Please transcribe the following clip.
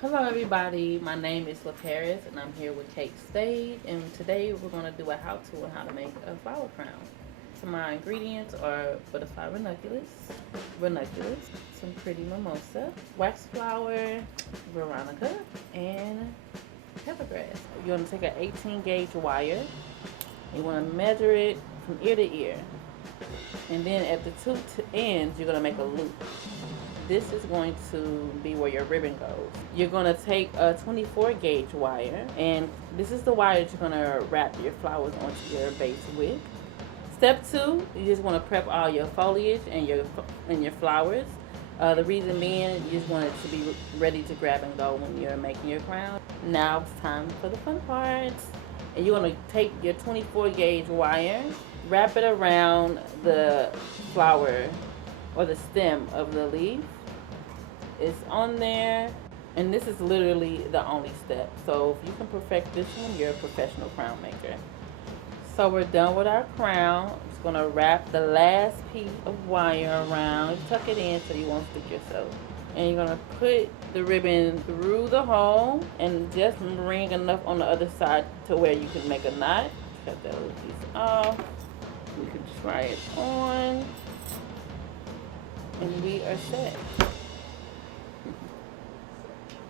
Hello everybody, my name is Laparis and I'm here with Spade, and today we're going to do a how-to on how to make a flower crown. So my ingredients are butterfly ranunculus, some pretty mimosa, wax flower, veronica, and peppergrass. You're going to take an 18 gauge wire. You want to measure it from ear to ear, and then at the two ends you're going to make a loop. This is going to be where your ribbon goes. You're going to take a 24 gauge wire, and this is the wire that you're going to wrap your flowers onto your base with. Step 2, you just want to prep all your foliage and your flowers. The reason being, you just want it to be ready to grab and go when you're making your crown. Now it's time for the fun part. And you want to take your 24 gauge wire, wrap it around the flower or the stem of the leaf. It's on there, and this is literally the only step. So if you can perfect this one, you're a professional crown maker. So we're done with our crown. I'm just gonna wrap the last piece of wire around, tuck it in so you won't stick yourself. And you're gonna put the ribbon through the hole and just bring enough on the other side to where you can make a knot. Cut that little piece off. We can try it on, and we are set.